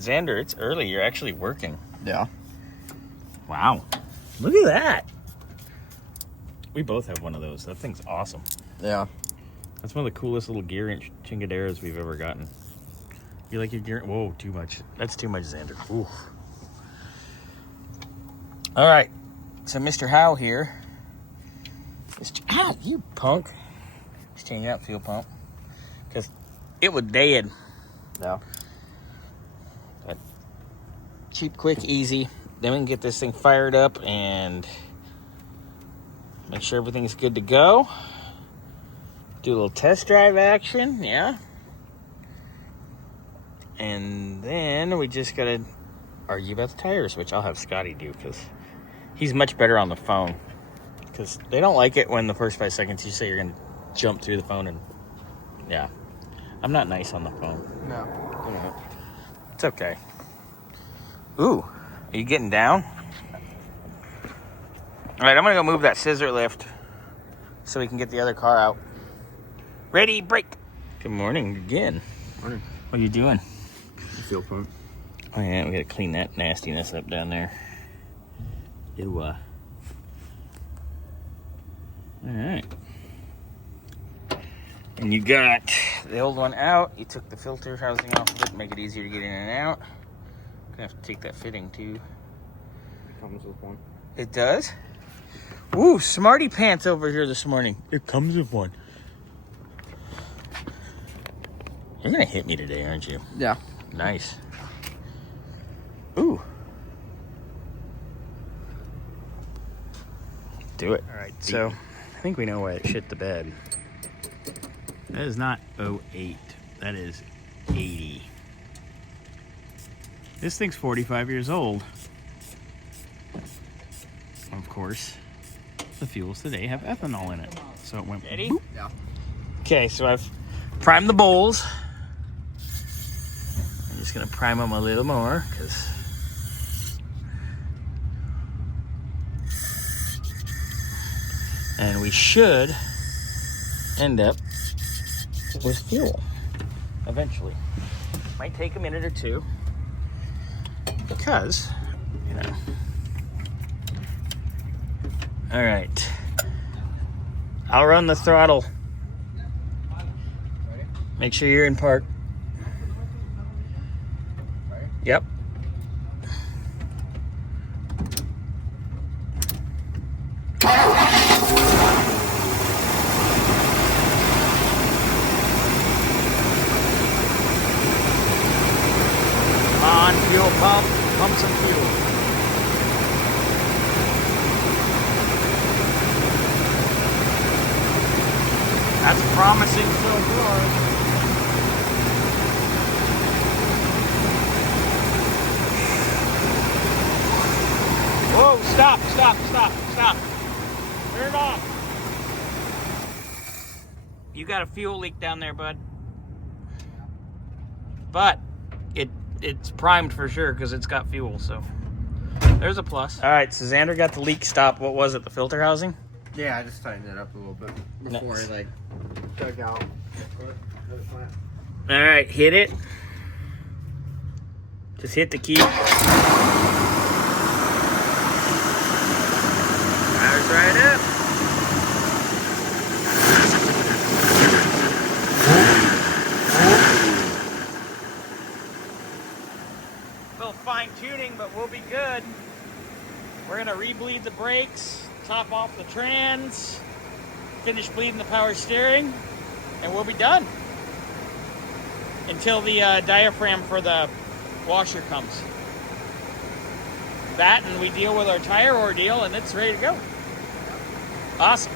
Xander, it's early. You're actually working. Yeah. Wow. Look at that. We both have one of those. That thing's awesome. Yeah. That's one of the coolest little gear chingaderas we've ever gotten. You like your gear? Whoa, too much. That's too much, Xander. Ooh. All right. So Mr. Howe here. Ow, you punk. He's changing out fuel pump. Because it was dead. Yeah. But cheap, quick, easy. Then we can get this thing fired up and make sure everything's good to go. Do a little test drive action, yeah. And then we just gotta argue about the tires, which I'll have Scotty do because he's much better on the phone. Because they don't like it when the first 5 seconds you say you're gonna jump through the phone and yeah. I'm not nice on the phone. No. It's okay. Ooh, are you getting down? All right, I'm gonna go move that scissor lift so we can get the other car out. Ready, break. Good morning again. Morning. What are you doing? Fuel pump. Oh yeah, we gotta clean that nastiness up down there. Ew. All right. And you got the old one out. You took the filter housing off of it to make it easier to get in and out. Gonna have to take that fitting too. It comes with one. It does? Ooh, smarty pants over here this morning. It comes with one. You're gonna hit me today, aren't you? Yeah. Nice. Ooh. Do it. All right, so I think we know why it shit the bed. That is not 08. That is 80. This thing's 45 years old. Of course, the fuels today have ethanol in it. So it went ready? Boop. Yeah. Okay, so I've primed the bowls. I'm just gonna prime them a little more because and we should end up with fuel eventually. Might take a minute or two because, you know. All right, I'll run the throttle. Make sure you're in park. Yep. On, fuel pump. Pump some fuel. That's promising so far. Whoa, stop. Turn it off. You got a fuel leak down there, bud. But it's primed for sure because it's got fuel, so there's a plus. All right, so Xander got the leak stopped. What was it, the filter housing? Yeah, I just tightened it up a little bit before Nice. I dug out. All right, hit it. Just hit the key. Fires right up. A little fine tuning, but we'll be good. We're gonna re-bleed the brakes, top off the trans, finish bleeding the power steering, and we'll be done. Until the diaphragm for the washer comes. That, and we deal with our tire ordeal, and it's ready to go. Awesome.